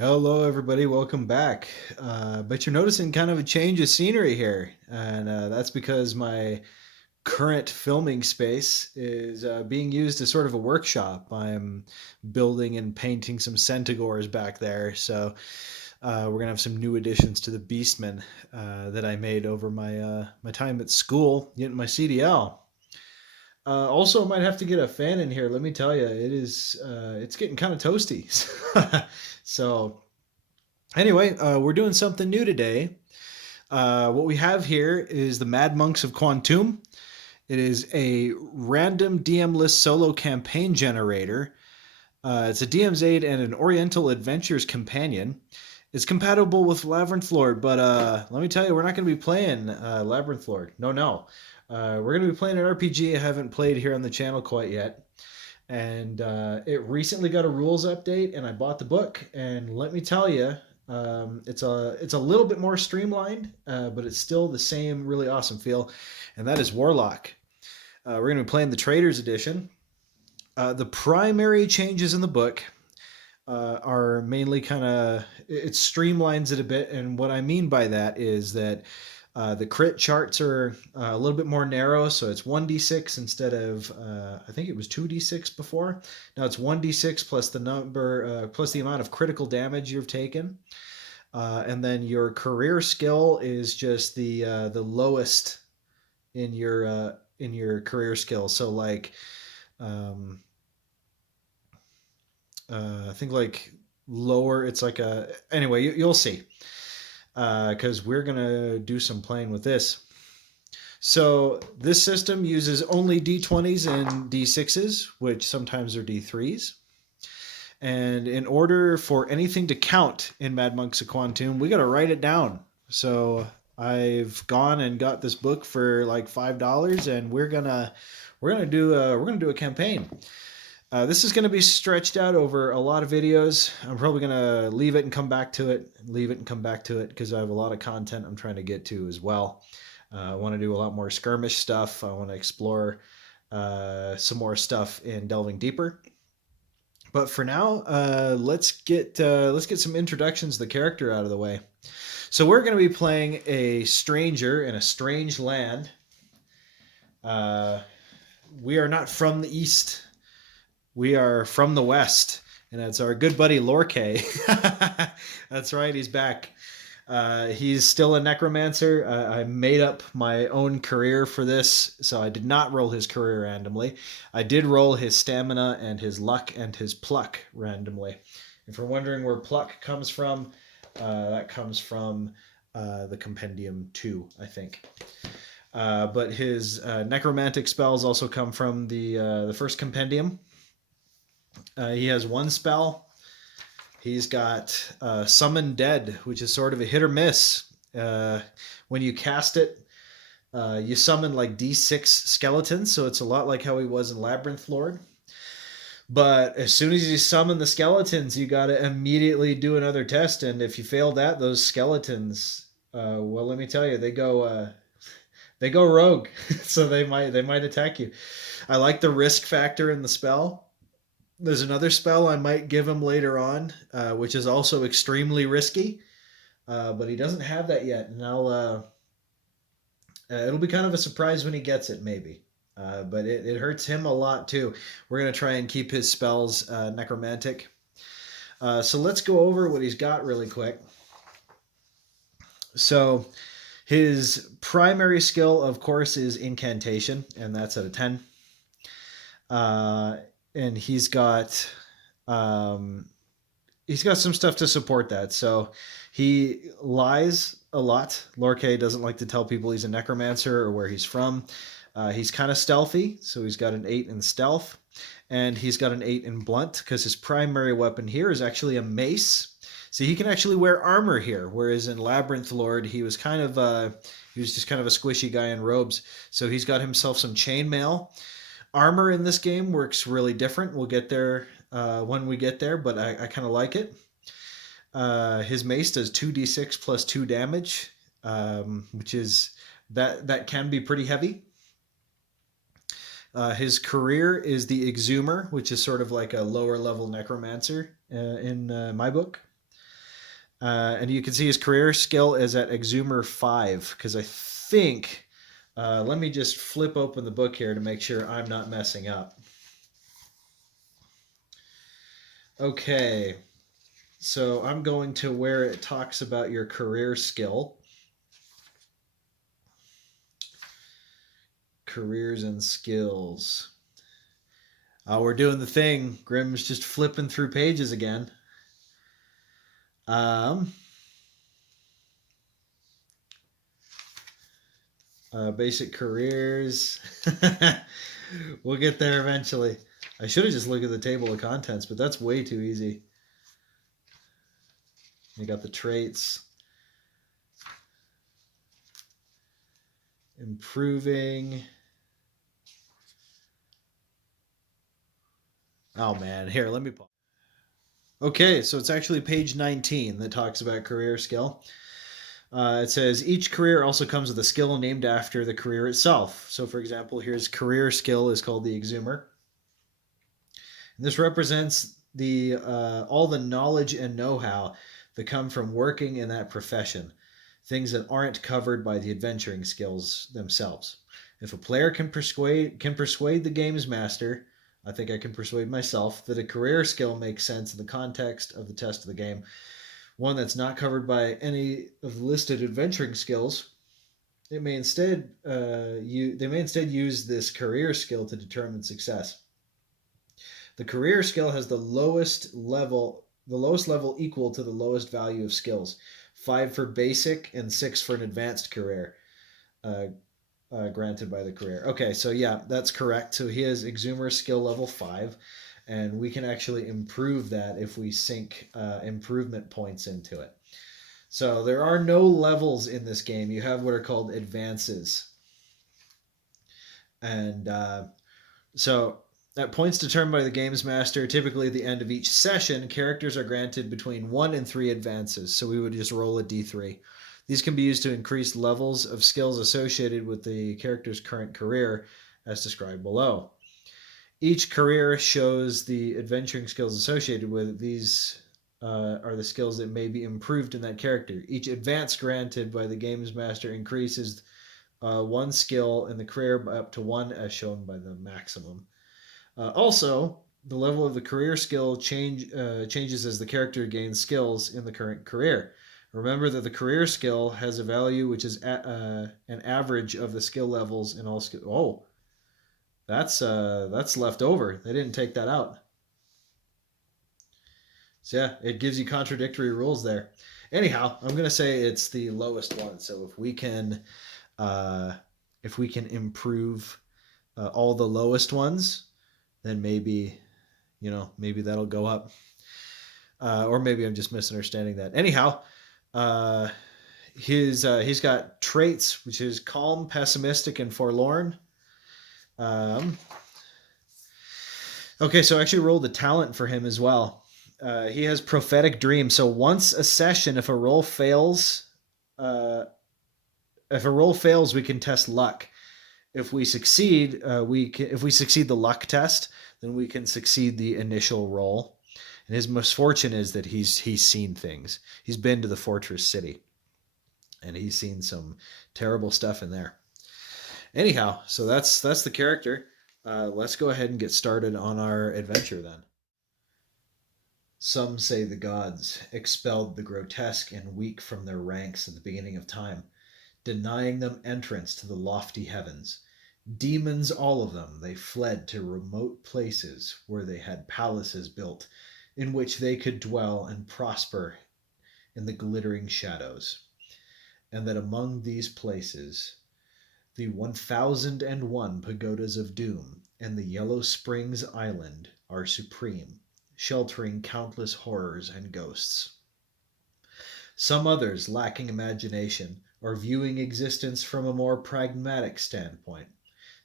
Hello, everybody. Welcome back. Bet you're noticing kind of a change of scenery here, and that's because my current filming space is being used as sort of a workshop. I'm building and painting some Centaurs back there, so we're gonna have some new additions to the Beastmen that I made over my time at school getting my CDL. Also, I might have to get a fan in here. Let me tell you, it's getting kind of toasty. So anyway, we're doing something new today. What we have here is the Mad Monks of Kwantoom. It is a random DM list solo campaign generator. It's a DM's aid and an Oriental Adventures companion. It's compatible with Labyrinth Lord, but let me tell you, we're not going to be playing Labyrinth Lord. No, no. We're going to be playing an RPG I haven't played here on the channel quite yet. And it recently got a rules update, and I bought the book. And let me tell you, it's a little bit more streamlined, but it's still the same really awesome feel, and that is Warlock. We're going to be playing the Traders Edition. The primary changes in the book are mainly kind of it streamlines it a bit, and what I mean by that is that the crit charts are a little bit more narrow, so it's 1d6 instead of I think it was 2d6 before. Now it's 1d6 plus the number plus the amount of critical damage you've taken, and then your career skill is just the lowest in your career skill. So like um, I think like lower. It's like a anyway. You'll see because we're gonna do some playing with this. So this system uses only d20s and d6s, which sometimes are d3s. And in order for anything to count in Mad Monks of Quantum, we got to write it down. So I've gone and got this book for like $5, and we're gonna do a campaign. This is going to be stretched out over a lot of videos. I'm probably going to leave it and come back to it, leave it and come back to it because I have a lot of content I'm trying to get to as well. I want to do a lot more skirmish stuff. I want to explore some more stuff in delving deeper. But for now, let's get some introductions to the character out of the way. So we're going to be playing a stranger in a strange land. Uh, we are not from the east. We are from the West, and it's our good buddy Lorque. That's right, he's back. He's still a necromancer. I made up my own career for this, so I did not roll his career randomly. I did roll his stamina and his luck and his pluck randomly. If you're wondering where pluck comes from, that comes from the Compendium 2, I think. But his necromantic spells also come from the first compendium. He has one spell. He's got Summon Dead, which is sort of a hit or miss. When you cast it, you summon like D6 skeletons, so it's a lot like how he was in Labyrinth Lord. But as soon as you summon the skeletons, you got to immediately do another test, and if you fail that, those skeletons, well, let me tell you, they go rogue, so they might attack you. I like the risk factor in the spell. There's another spell I might give him later on, which is also extremely risky, but he doesn't have that yet, and it'll be kind of a surprise when he gets it, maybe. But it hurts him a lot too. We're gonna try and keep his spells necromantic. So let's go over what he's got really quick. So his primary skill, of course, is incantation, and that's at a 10. And he's got some stuff to support that. So he lies a lot. Lorque doesn't like to tell people he's a necromancer or where he's from. He's kind of stealthy, so he's got an 8 in stealth, and he's got an 8 in blunt because his primary weapon here is actually a mace. So he can actually wear armor here, whereas in Labyrinth Lord he was just kind of a squishy guy in robes. So he's got himself some chainmail. Armor in this game works really different. We'll get there when we get there, but I kind of like it. His mace does 2d6 plus 2 damage, which is that can be pretty heavy. His career is the Exhumer, which is sort of like a lower level necromancer in my book. And you can see his career skill is at Exumer 5, because I think. Let me just flip open the book here to make sure I'm not messing up. Okay, so I'm going to where it talks about your career skill. Careers and skills. We're doing the thing. Grimm's just flipping through pages again. Um, Basic careers. We'll get there eventually. I should have just looked at the table of contents, but that's way too easy. You got the traits. Improving. Oh man, here, let me pause. Okay, so it's actually page 19 that talks about career skill. It says each career also comes with a skill named after the career itself. So, for example, here's career skill is called the Exumer. And this represents the all the knowledge and know-how that come from working in that profession, things that aren't covered by the adventuring skills themselves. If a player can persuade the game's master, I think I can persuade myself that a career skill makes sense in the context of the test of the game, one that's not covered by any of the listed adventuring skills. It may instead they may instead use this career skill to determine success. The career skill has the lowest level equal to the lowest value of skills. 5 for basic and 6 for an advanced career, uh, granted by the career. Okay, so yeah, that's correct. So he has Exumer skill level 5, and we can actually improve that if we sink improvement points into it. So there are no levels in this game. You have what are called advances. And so at points determined by the games master, typically at the end of each session, characters are granted between 1 and 3 advances. So we would just roll a d3. These can be used to increase levels of skills associated with the character's current career, as described below. Each career shows the adventuring skills associated with it. These are the skills that may be improved in that character. Each advance granted by the games master increases one skill in the career by up to 1, as shown by the maximum. Also, the level of the career skill changes as the character gains skills in the current career. Remember that the career skill has a value which is an average of the skill levels in all skill. Oh, that's left over. They didn't take that out. So yeah, it gives you contradictory rules there. Anyhow, I'm gonna say it's the lowest one. So uh, if we can improve all the lowest ones, then maybe that'll go up. Or maybe I'm just misunderstanding that. Anyhow, uh, he's got traits which is calm, pessimistic, and forlorn. Um, okay, so I actually rolled a talent for him as well. He has prophetic dream. So once a session, uh, if a roll fails, we can test luck. If we succeed, if we succeed the luck test, then we can succeed the initial roll. And his misfortune is that he's seen things. He's been to the fortress city, and he's seen some terrible stuff in there. Anyhow, so that's the character. Let's go ahead and get started on our adventure then. Some say the gods expelled the grotesque and weak from their ranks at the beginning of time, denying them entrance to the lofty heavens. Demons, all of them, they fled to remote places where they had palaces built, in which they could dwell and prosper in the glittering shadows. And that among these places, the 1001 pagodas of doom and the Yellow Springs Island are supreme, sheltering countless horrors and ghosts. Some others, lacking imagination, or viewing existence from a more pragmatic standpoint,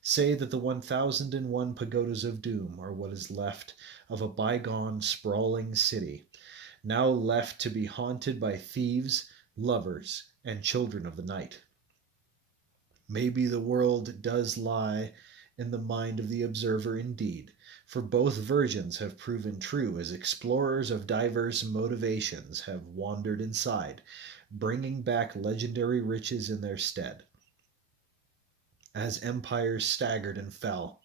say that the 1001 pagodas of doom are what is left of a bygone, sprawling city, now left to be haunted by thieves, lovers, and children of the night. Maybe the world does lie in the mind of the observer indeed, For both versions have proven true as explorers of diverse motivations have wandered inside, bringing back legendary riches in their stead. As empires staggered and fell,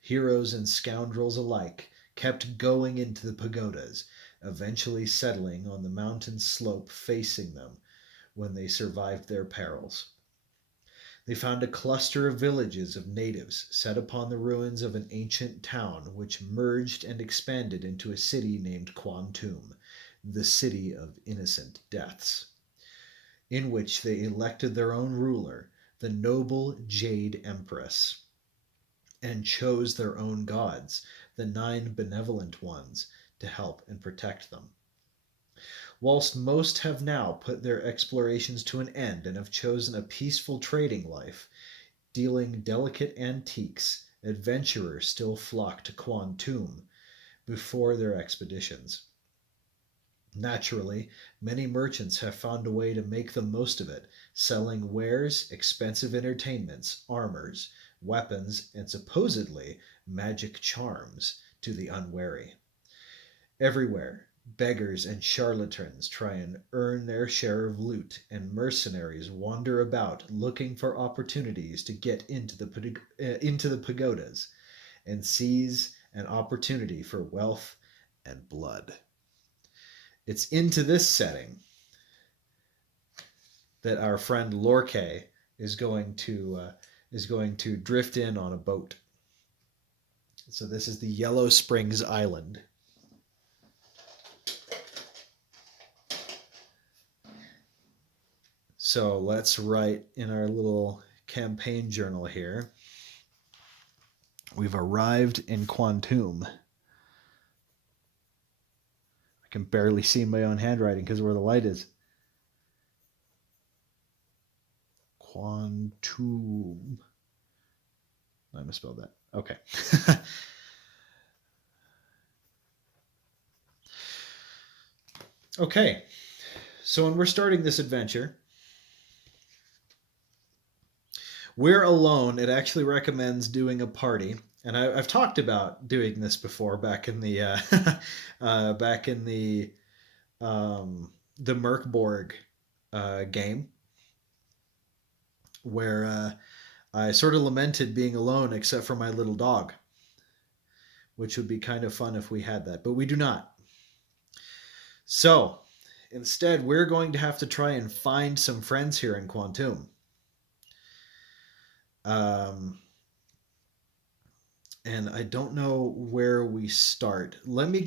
heroes and scoundrels alike kept going into the pagodas, eventually settling on the mountain slope facing them when they survived their perils. They found a cluster of villages of natives set upon the ruins of an ancient town which merged and expanded into a city named Kwantoom, the city of innocent deaths, in which they elected their own ruler, the noble Jade Empress, and chose their own gods, the nine benevolent ones, to help and protect them. Whilst most have now put their explorations to an end and have chosen a peaceful trading life, dealing delicate antiques, adventurers still flock to Kwantoom before their expeditions. Naturally, many merchants have found a way to make the most of it, selling wares, expensive entertainments, armors, weapons, and supposedly magic charms to the unwary. Everywhere, beggars and charlatans try and earn their share of loot, and mercenaries wander about looking for opportunities to get into the pagodas and seize an opportunity for wealth and blood. It's into this setting that our friend Lorke is going to drift in on a boat. So this is the Yellow Springs Island. So let's write in our little campaign journal here. We've arrived in Kwantoom. I can barely see my own handwriting because of where the light is. Kwantoom. I misspelled that. Okay. Okay. So when we're starting this adventure, we're alone. It actually recommends doing a party, and I've talked about doing this before back in the back in the Merkborg game, where I sort of lamented being alone, except for my little dog, which would be kind of fun if we had that, but we do not. So instead, we're going to have to try and find some friends here in Kwantoom. And I don't know where we start. Let me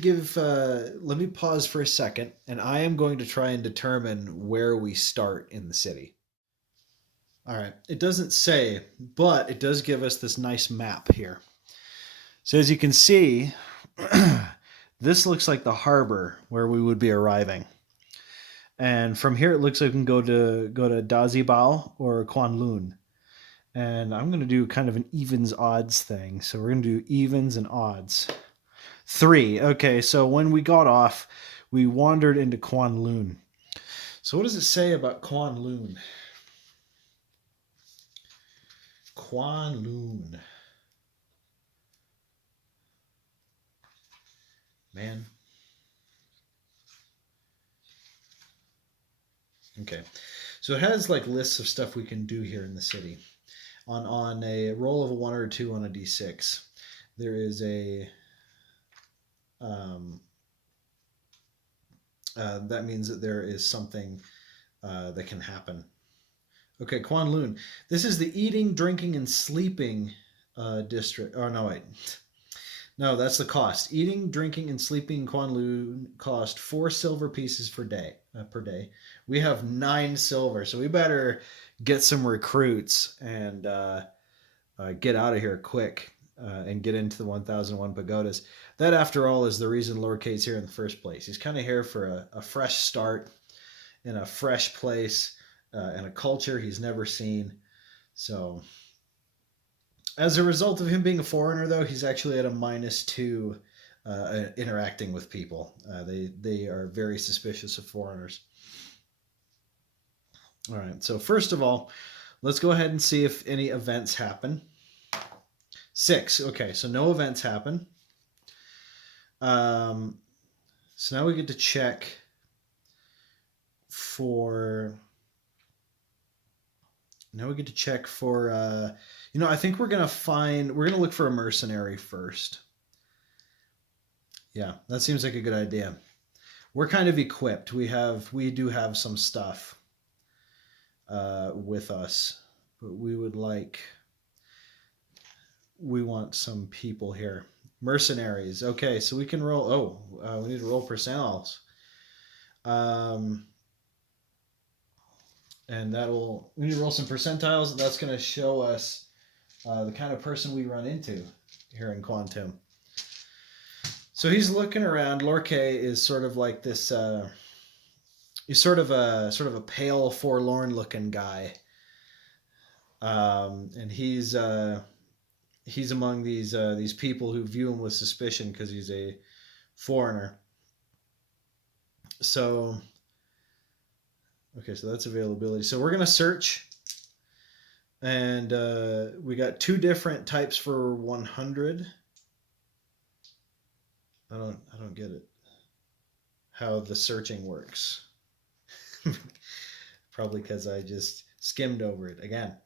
pause for a second, and I am going to try and determine where we start in the city. All right, it doesn't say, but it does give us this nice map here. So as you can see, this looks like the harbor where we would be arriving. And from here, it looks like we can go to Dazibao or Kwanloon. And I'm going to do kind of an evens odds thing. So we're going to do evens and odds. 3. Okay, so when we got off, we wandered into Kwanloon. So what does it say about Kwanloon? Kwanloon. Man. Okay. So it has like lists of stuff we can do here in the city. On a roll of a 1 or a 2 on a d6, there is a that means that there is something that can happen. Okay, Kwanloon. This is the eating, drinking, and sleeping district. Oh no, wait. No, that's the cost. Eating, drinking, and sleeping in Kwanloon cost 4 silver pieces per day. We have 9 silver, so we better get some recruits and get out of here quick and get into the 1001 pagodas. That, after all, is the reason Lord Kate's here in the first place. He's kind of here for a fresh start in a fresh place and a culture he's never seen. So as a result of him being a foreigner, though, he's actually at a -2 interacting with people. They are very suspicious of foreigners. All right, so first of all, let's go ahead and see if any events happen. 6. Okay, so no events happen. Um, so now we get to check for. Now we get to check for. I think we're gonna look for a mercenary first. Yeah, that seems like a good idea. We're kind of equipped. We do have some stuff with us, but we want some people here. Mercenaries. Okay, so we can roll. We need to roll percentiles. Um, and we need to roll some percentiles, and that's going to show us the kind of person we run into here in Kwantoom. So he's looking around. Lorque is sort of like this. He's sort of a pale, forlorn-looking guy, and he's among these people who view him with suspicion because he's a foreigner. So, okay, so that's availability. So we're gonna search, and we got two different types for 100. I don't get it. How the searching works. Probably because I just skimmed over it again.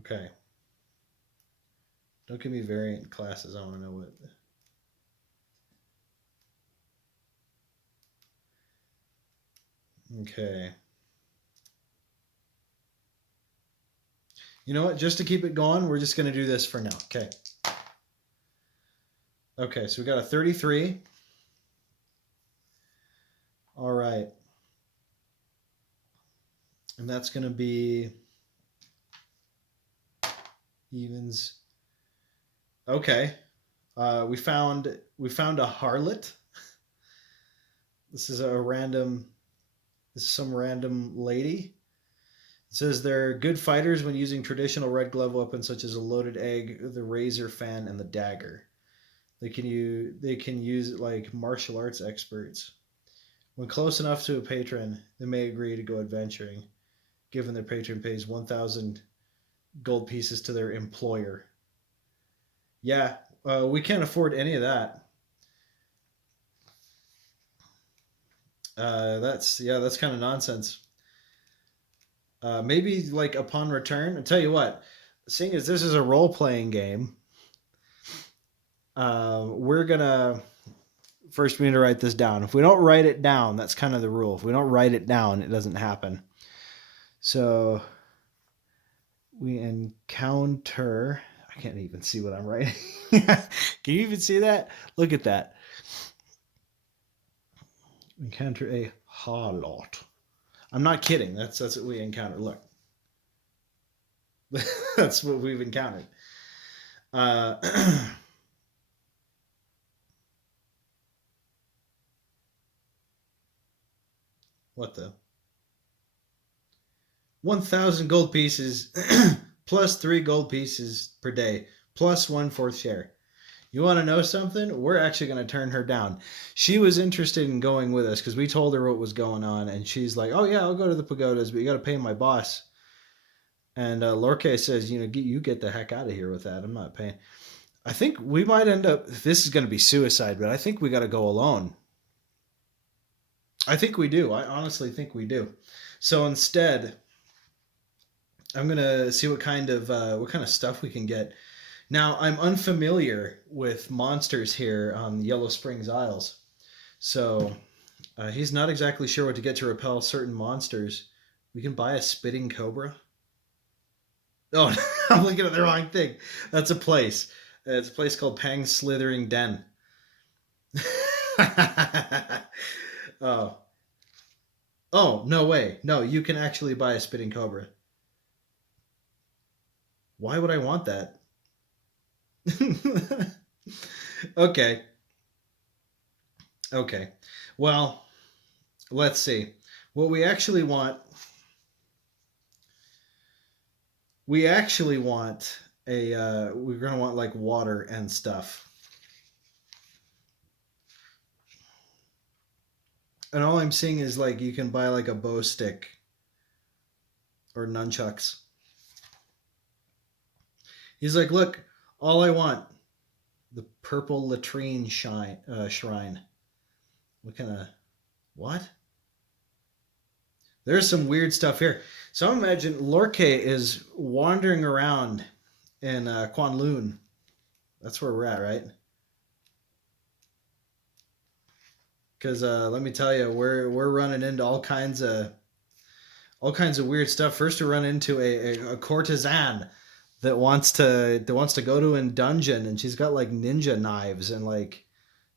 Okay. Don't give me variant classes. I want to know what. Okay. You know what? Just to keep it going, we're just going to do this for now. Okay. Okay, so we got a 33. All right. And that's going to be evens. Okay. We found a harlot. This is some random lady. It says they're good fighters when using traditional red glove weapons such as a loaded egg, the razor fan, and the dagger. They can use it like martial arts experts. When close enough to a patron, they may agree to go adventuring, given their patron pays 1,000 gold pieces to their employer. Yeah, we can't afford any of that. That's kind of nonsense. Maybe like upon return. I'll tell you what. Seeing as this is a role playing game, we're gonna first we need to write this down. If we don't write it down, that's kind of the rule. If we don't write it down, it doesn't happen. So we encounter. I can't even see what I'm writing. Can you even see that? Look at that. Encounter a harlot. I'm not kidding. That's what we encounter. Look, that's what we've encountered. Uh, what the? 1,000 gold pieces plus 3 gold pieces per day plus 1/4 share. You want to know something? We're actually going to turn her down. She was interested in going with us because we told her what was going on, and she's like, "Oh yeah, I'll go to the pagodas, but you got to pay my boss." And Lorque says, you get the heck out of here with that. I'm not paying. I think we might end up. This is going to be suicide, but I think we got to go alone. I think we do. I honestly think we do. So instead, I'm gonna see what kind of stuff we can get. Now I'm unfamiliar with monsters here on Yellow Springs Isles, so he's not exactly sure what to get to repel certain monsters. We can buy a spitting cobra. Oh, I'm looking at the wrong thing. That's a place. It's a place called Pang's Slithering Den. Oh. Oh, no way. No, you can actually buy a spitting cobra. Why would I want that? Okay. Okay. Well, let's see. What we actually want we're going to want like water and stuff. And all I'm seeing is like you can buy like a bow stick or nunchucks. He's like, "Look, all I want The purple latrine shrine. What kind of what? There's some weird stuff here. So I imagine Lorke is wandering around in Kwanloon. That's where we're at, right? Because let me tell you, we're running into all kinds of weird stuff. First, we run into a courtesan that wants to go to a dungeon, and she's got like ninja knives and like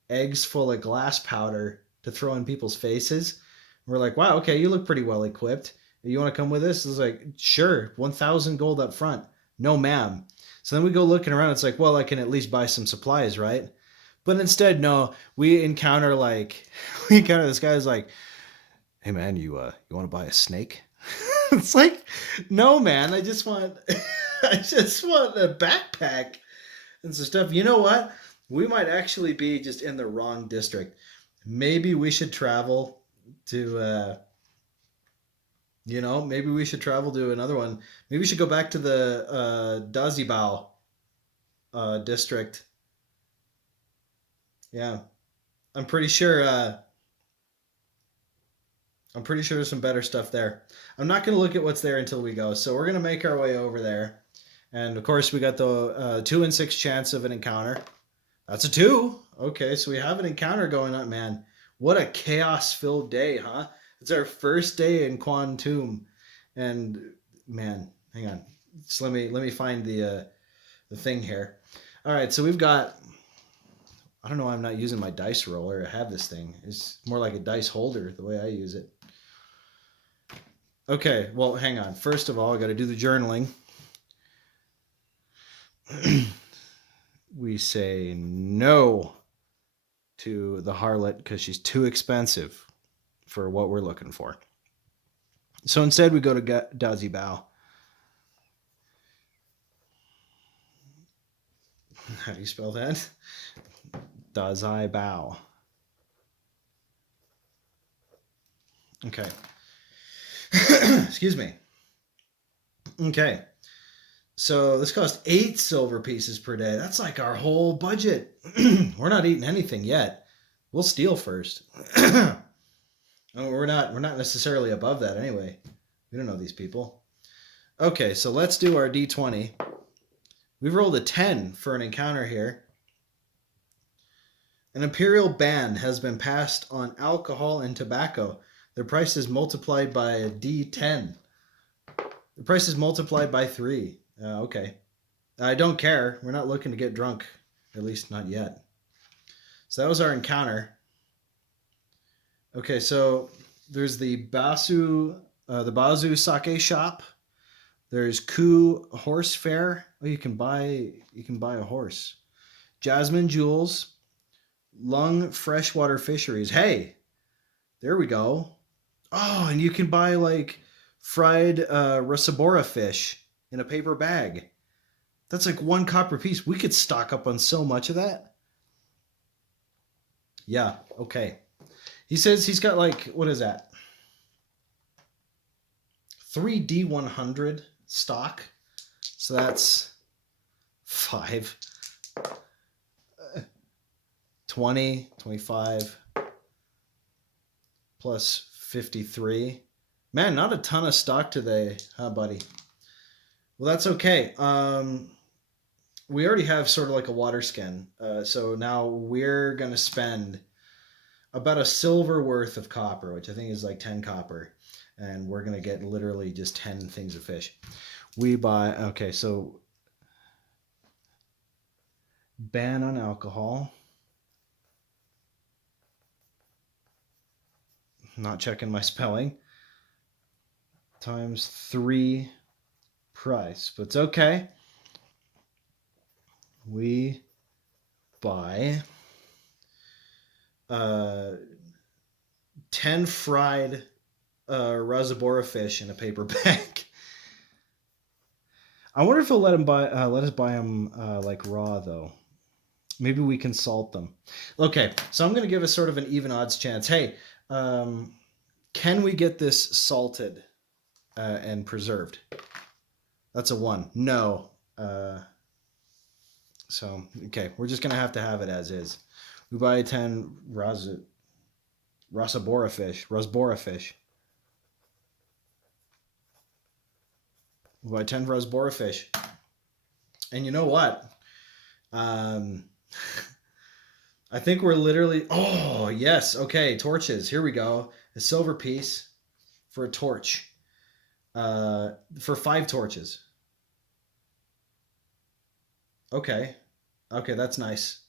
eggs full of glass powder to throw in people's faces. We're like, wow, okay, you look pretty well equipped. You want to come with us? It's like, sure, 1,000 gold up front. No, ma'am. So then we go looking around. It's like, well, I can at least buy some supplies, right? But instead, no, we encounter like, we encounter this guy who's like, hey man, you want to buy a snake? It's like, no man, I just want, I just want a backpack and some stuff. You know what? We might actually be just in the wrong district. Maybe we should travel to, maybe we should travel to another one. Maybe we should go back to the Dazibao district. Yeah, I'm pretty sure. I'm pretty sure there's some better stuff there. I'm not going to look at what's there until we go. So we're going to make our way over there. And of course, we got the 2 in 6 chance of an encounter. That's a 2. Okay, so we have an encounter going on, man. What a chaos-filled day, huh? It's our first day in Kwantoom, and man, hang on. Just let me find the thing here. All right, so we've got. I don't know why I'm not using my dice roller. I have this thing. It's more like a dice holder the way I use it. Okay, well, hang on. First of all, I got to do the journaling. We say no to the harlot because she's too expensive for what we're looking for. So instead, we go to Dazi Bao. How do you spell that? Dazai Bao. Okay. Excuse me. Okay. So this cost 8 silver pieces per day. That's like our whole budget. We're not eating anything yet. We'll steal first. We're not necessarily above that anyway. We don't know these people. Okay, so let's do our D20. We've rolled a 10 for an encounter here. An imperial ban has been passed on alcohol and tobacco. Their price is multiplied by a D10. The price is multiplied by 3. Okay. I don't care. We're not looking to get drunk. At least not yet. So that was our encounter. Okay, so there's the Bazu sake shop. There's Ku horse fair. Oh, you can buy a horse. Jasmine jewels. Lung freshwater fisheries. Hey, there we go. Oh, and you can buy like fried Rasabora fish in a paper bag. That's like 1 copper piece. We could stock up on so much of that. Yeah, okay. He says he's got like, what is that? 3D100 stock. So that's 5. 20, 25 plus 53. Man, not a ton of stock today, huh, buddy? Well, that's okay. We already have sort of like a water skin. So now we're going to spend about a silver worth of copper, which I think is like 10 copper. And we're going to get literally just 10 things of fish. Okay, so ban on alcohol. Not checking my spelling. Times 3 price, but it's okay. We buy 10 fried Razabora fish in a paper bag. I wonder if he'll let us buy them like raw though. Maybe we can salt them. Okay, so I'm going to give us sort of an even odds chance. Hey, can we get this salted and preserved? That's a 1. No. So, okay, we're just going to have it as is. We buy 10 Rasabora fish. Rasbora fish. We buy 10 Rasbora fish. And you know what? Um, I think we're literally. Oh, yes. Okay, torches. Here we go. A silver piece for a torch. For 5 torches. Okay. Okay, that's nice.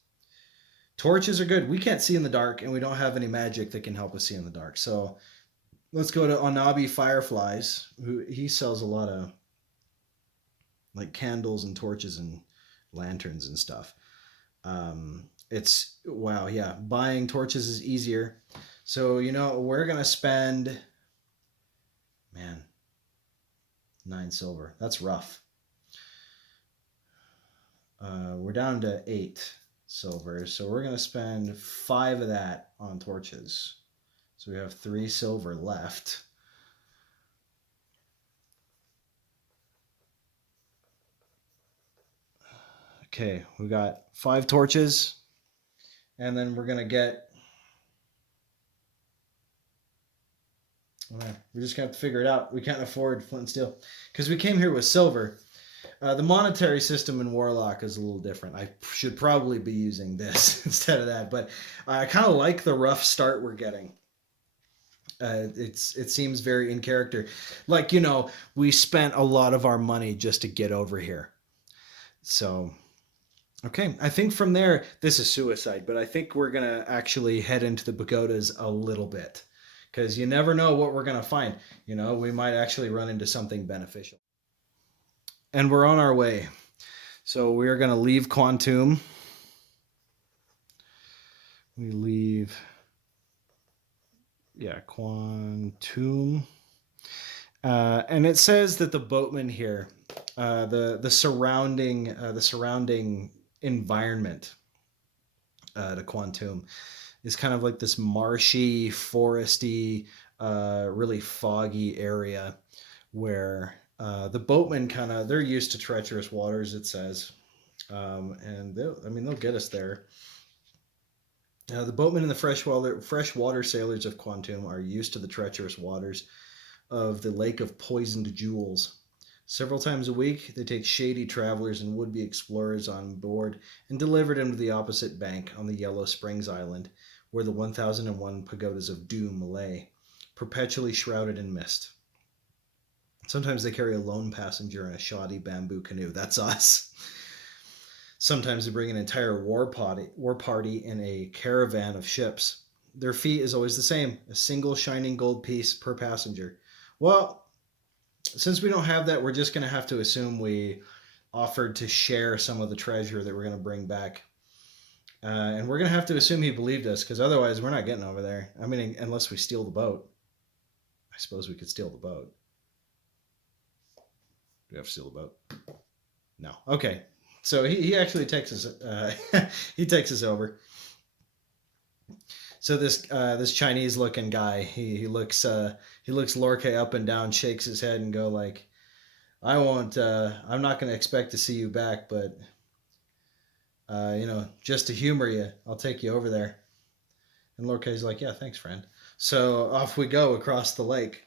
Torches are good. We can't see in the dark, and we don't have any magic that can help us see in the dark. So let's go to Onabi Fireflies, who he sells a lot of like candles and torches and lanterns and stuff. It's wow, yeah. Buying torches is easier. So we're gonna spend, man, 9 silver. That's rough. We're down to 8 silver, so we're gonna spend 5 of that on torches. So we have 3 silver left. Okay, we got 5 torches, and then we're gonna get. We're just gonna have to figure it out. We can't afford flint and steel because we came here with silver. The monetary system in Warlock is a little different. I should probably be using this instead of that, but I kind of like the rough start we're getting. It seems very in character. Like, we spent a lot of our money just to get over here. So, okay. I think from there, this is suicide, but I think we're going to actually head into the pagodas a little bit because you never know what we're going to find. We might actually run into something beneficial. And we're on our way. So we are going to leave Kwantoom. We leave, Kwantoom. And it says that the boatmen here, the surrounding environment to Kwantoom is kind of like this marshy, foresty, really foggy area where the boatmen they're used to treacherous waters, it says, and they'll get us there. The boatmen and the freshwater sailors of Kwantoom are used to the treacherous waters of the Lake of Poisoned Jewels. Several times a week, they take shady travelers and would-be explorers on board and deliver them to the opposite bank on the Yellow Springs Island, where the 1001 pagodas of doom lay, perpetually shrouded in mist. Sometimes they carry a lone passenger in a shoddy bamboo canoe. That's us. Sometimes they bring an entire war party in a caravan of ships. Their fee is always the same, a single shining gold piece per passenger. Well, since we don't have that, we're just going to have to assume we offered to share some of the treasure that we're going to bring back. And we're going to have to assume he believed us, because otherwise we're not getting over there. I mean, unless we steal the boat. I suppose we could steal the boat. Do we have to steal the boat? No. Okay. So he actually takes us. He takes us over. So this Chinese looking guy, he looks Lorca up and down, shakes his head, and go like, "I won't. I'm not going to expect to see you back, but just to humor you, I'll take you over there." And Lorca's like, "Yeah, thanks, friend." So off we go across the lake.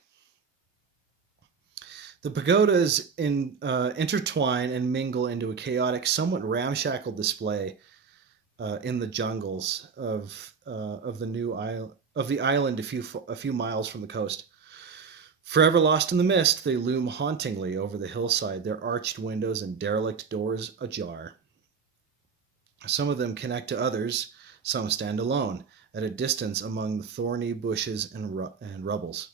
The pagodas intertwine and mingle into a chaotic, somewhat ramshackle display in the jungles of the island a few miles from the coast. Forever lost in the mist, they loom hauntingly over the hillside, their arched windows and derelict doors ajar. Some of them connect to others, some stand alone, at a distance among the thorny bushes and rubbles.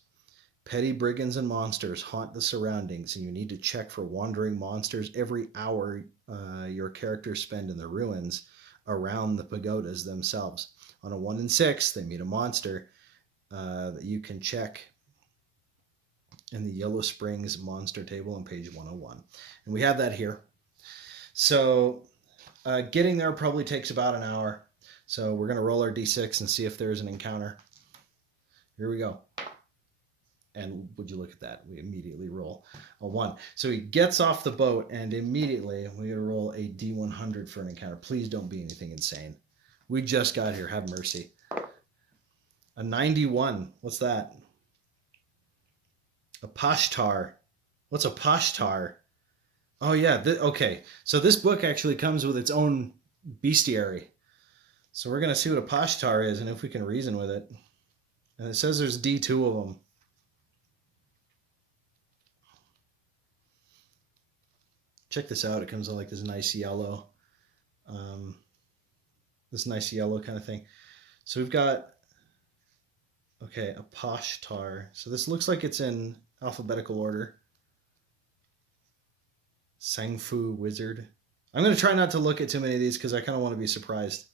Petty brigands and monsters haunt the surroundings, and you need to check for wandering monsters every hour your characters spend in the ruins around the pagodas themselves. On a 1 in 6, they meet a monster that you can check in the Yellow Springs monster table on page 101. And we have that here. So getting there probably takes about an hour. So we're going to roll our d6 and see if there's an encounter. Here we go. And would you look at that? We immediately roll a 1. So he gets off the boat, and immediately we roll a D100 for an encounter. Please don't be anything insane. We just got here. Have mercy. A 91. What's that? A Pashtar. What's a Pashtar? Oh, yeah. Okay. So this book actually comes with its own bestiary. So we're going to see what a Pashtar is and if we can reason with it. And it says there's D2 of them. Check this out. It comes in like this nice yellow. This nice yellow kind of thing. So we've got, okay, a Pashtar. So this looks like it's in alphabetical order. Sangfu Wizard. I'm going to try not to look at too many of these because I kind of want to be surprised.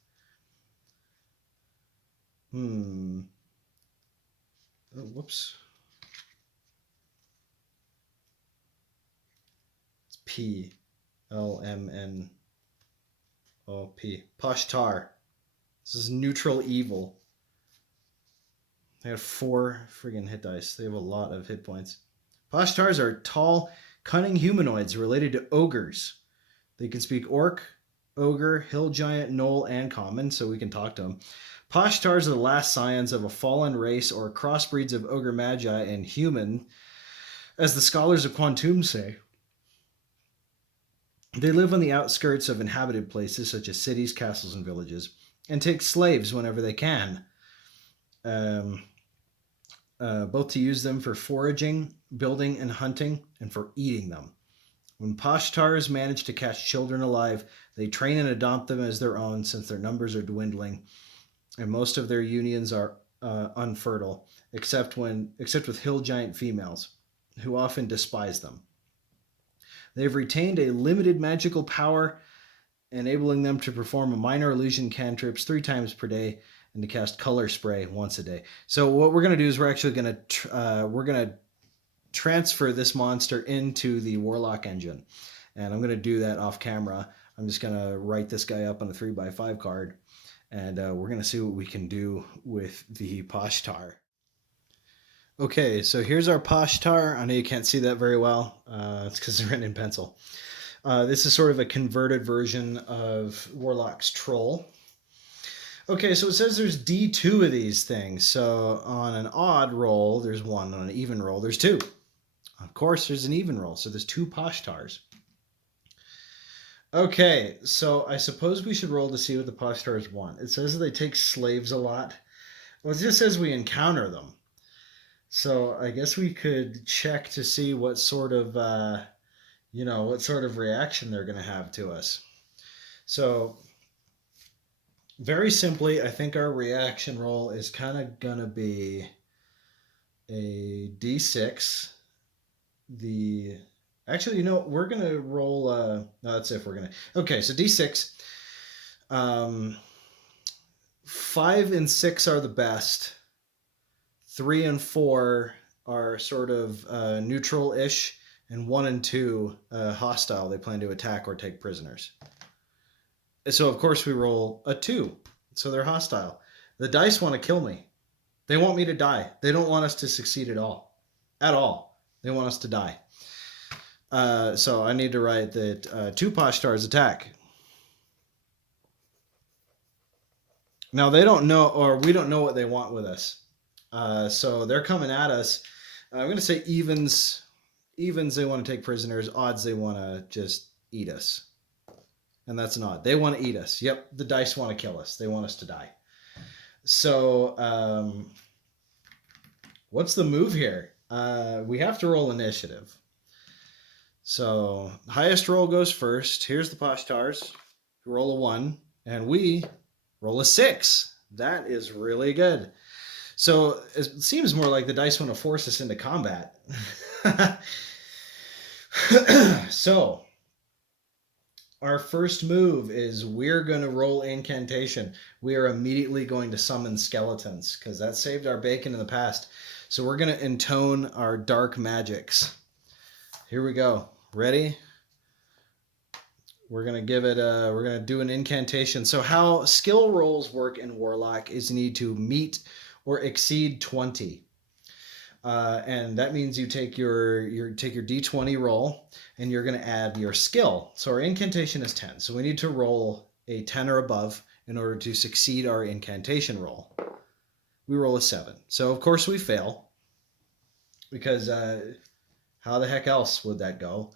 Oh, whoops. It's PLMNOP. Pashtar. This is neutral evil. They have 4 friggin' hit dice. They have a lot of hit points. Pashtars are tall, cunning humanoids related to ogres. They can speak orc, ogre, hill giant, gnoll, and common, so we can talk to them. Pashtars are the last scions of a fallen race or crossbreeds of ogre magi and human, as the scholars of Kwantoom say. They live on the outskirts of inhabited places such as cities, castles, and villages, and take slaves whenever they can, both to use them for foraging, building, and hunting, and for eating them. When Pashtars manage to catch children alive, they train and adopt them as their own since their numbers are dwindling, and most of their unions are unfertile, except with hill giant females, who often despise them. They've retained a limited magical power, enabling them to perform a minor illusion cantrips 3 times per day and to cast color spray once a day. So what we're going to do is we're actually going to transfer this monster into the Warlock engine, and I'm going to do that off camera. I'm just going to write this guy up on a 3x5 card, and we're going to see what we can do with the Pashtar. Okay, so here's our Pashtar. I know you can't see that very well. It's because it's written in pencil. This is sort of a converted version of Warlock's Troll. Okay, so it says there's D2 of these things. So on an odd roll, there's 1. On an even roll, there's 2. Of course, there's an even roll, so there's 2 Pashtars. Okay, so I suppose we should roll to see what the Pashtars want. It says that they take slaves a lot. Well, it just says we encounter them. So I guess we could check to see what sort of, what sort of reaction they're going to have to us. So very simply, I think our reaction roll is kind of going to be a D6. Actually, we're going to roll, no, that's if we're going to, okay, so D6. 5 and 6 are the best. 3 and 4 are sort of neutral-ish, and 1 and 2 hostile. They plan to attack or take prisoners. So, of course, we roll a 2. So they're hostile. The dice want to kill me. They want me to die. They don't want us to succeed at all. At all. They want us to die. So I need to write that 2 Pashtars attack. Now, they don't know, or we don't know what they want with us. So they're coming at us. I'm going to say evens. Evens, they want to take prisoners. Odds, they want to just eat us. And that's an odd. They want to eat us. Yep, the dice want to kill us. They want us to die. So what's the move here? We have to roll initiative. So highest roll goes first. Here's the Pashtars. Roll a 1. And we roll a 6. That is really good. So it seems more like the dice want to force us into combat. So our first move is we're going to roll incantation. We are immediately going to summon skeletons because that saved our bacon in the past. So we're going to intone our dark magics. Here we go. Ready? We're going to do an incantation. So how skill rolls work in Warlock is you need to meet or exceed 20. And that means you take your take your d20 roll, and you're going to add your skill. So our incantation is 10. So we need to roll a 10 or above in order to succeed our incantation roll. We roll a 7. So of course we fail, because how the heck else would that go?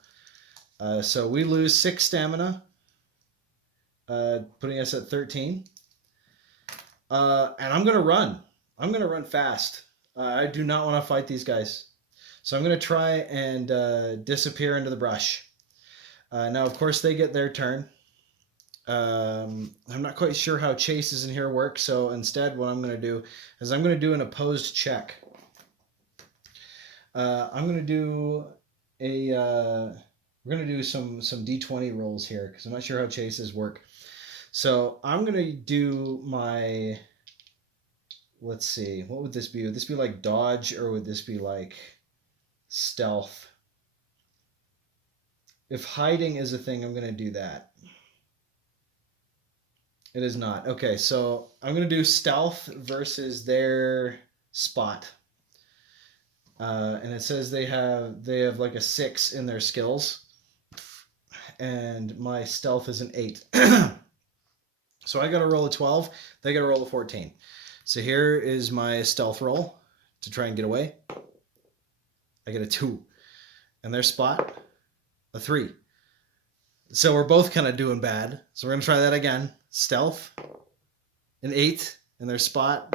So we lose 6 stamina, putting us at 13. And I'm going to run. I'm going to run fast. I do not want to fight these guys. So I'm going to try and disappear into the brush. Now, of course, they get their turn. I'm not quite sure how chases in here work. So instead, what I'm going to do is I'm going to do an opposed check. I'm going to do we're going to do some d20 rolls here, because I'm not sure how chases work. So I'm going to do my, let's see, what would this be? Would this be like dodge, or would this be like stealth? If hiding is a thing, I'm going to do that. It is not. Okay, so I'm going to do stealth versus their spot. And it says they have like a 6 in their skills, and my stealth is an 8. So I got to roll a 12. They got to roll a 14. So here is my stealth roll to try and get away. I get a 2. And their spot, a 3. So we're both kind of doing bad. So we're going to try that again. Stealth, an 8. And their spot,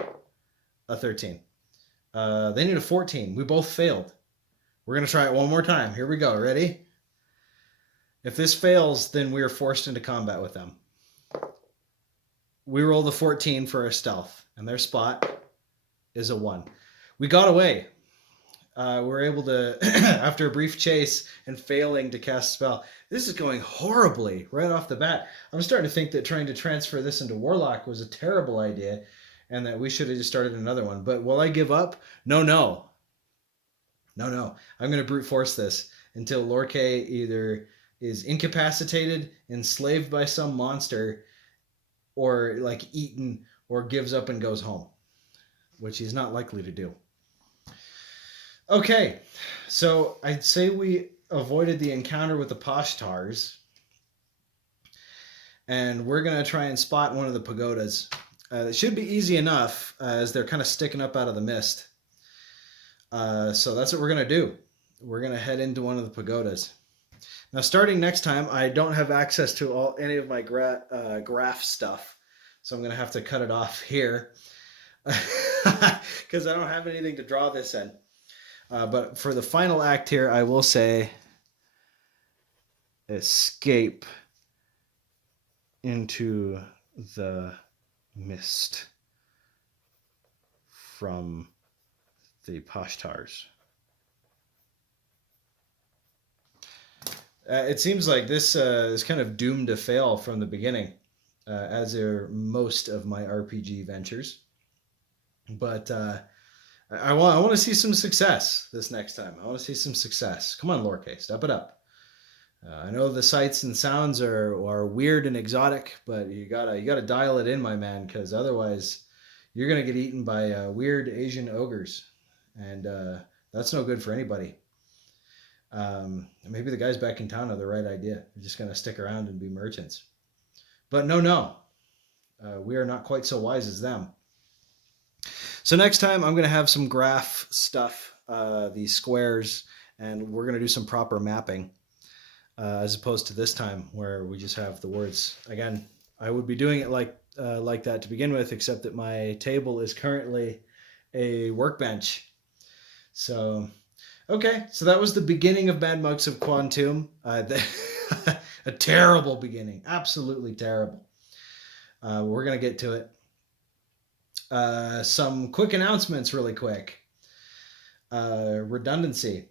a 13. They need a 14. We both failed. We're going to try it one more time. Here we go. Ready? If this fails, then we are forced into combat with them. We roll the 14 for our stealth, and their spot is a 1. We got away. We're able to, after a brief chase and failing to cast a spell. This is going horribly right off the bat. I'm starting to think that trying to transfer this into Warlock was a terrible idea, and that we should have just started another one. But will I give up? No. I'm going to brute force this until Lorkay either is incapacitated, enslaved by some monster, or like eaten, or gives up and goes home, which he's not likely to do. Okay, so I'd say we avoided the encounter with the Pashtars, and we're going to try and spot one of the pagodas. It should be easy enough, as they're kind of sticking up out of the mist. So that's what we're going to do. We're going to head into one of the pagodas. Now, starting next time, I don't have access to any of my graph stuff, so I'm going to have to cut it off here, because I don't have anything to draw this in. But for the final act here, I will say escape into the mist from the Pashtars. It seems like this is kind of doomed to fail from the beginning, as are most of my RPG ventures. But I want to see some success this next time. I want to see some success. Come on, Lorkay, step it up. I know the sights and sounds are weird and exotic, but you gotta dial it in, my man, because otherwise you're gonna get eaten by weird Asian ogres, and that's no good for anybody. Maybe the guys back in town have the right idea. They're just gonna stick around and be merchants. But no, we are not quite so wise as them. So next time I'm gonna have some graph stuff, these squares, and we're gonna do some proper mapping. As opposed to this time where we just have the words. Again, I would be doing it like that to begin with, except that my table is currently a workbench. So, okay, so that was the beginning of Mad Monks of Kwantoom. A terrible beginning, absolutely terrible. We're gonna get to it. Some quick announcements, really quick. Redundancy.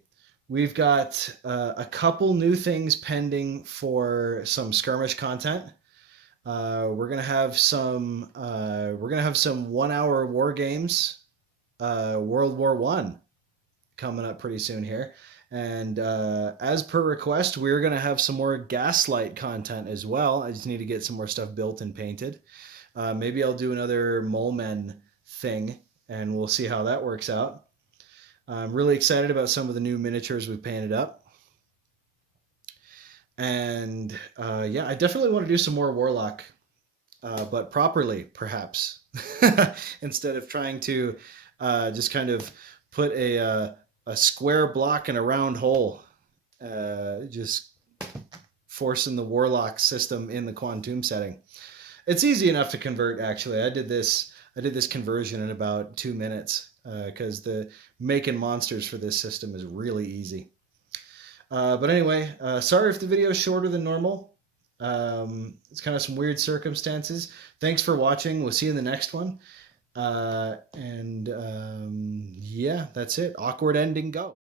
We've got a couple new things pending for some skirmish content. We're gonna have some 1-hour war games, World War I, coming up pretty soon here. And as per request, we're gonna have some more Gaslight content as well. I just need to get some more stuff built and painted. Maybe I'll do another Mole Men thing, and we'll see how that works out. I'm really excited about some of the new miniatures we painted up. And yeah, I definitely want to do some more Warlock, but properly, perhaps, instead of trying to just kind of put a square block in a round hole, just forcing the Warlock system in the Kwantoom setting. It's easy enough to convert. Actually, I did this. I did this conversion in about 2 minutes because the making monsters for this system is really easy. But anyway, sorry if the video is shorter than normal. It's kind of some weird circumstances. Thanks for watching. We'll see you in the next one. And yeah, that's it. Awkward ending, go.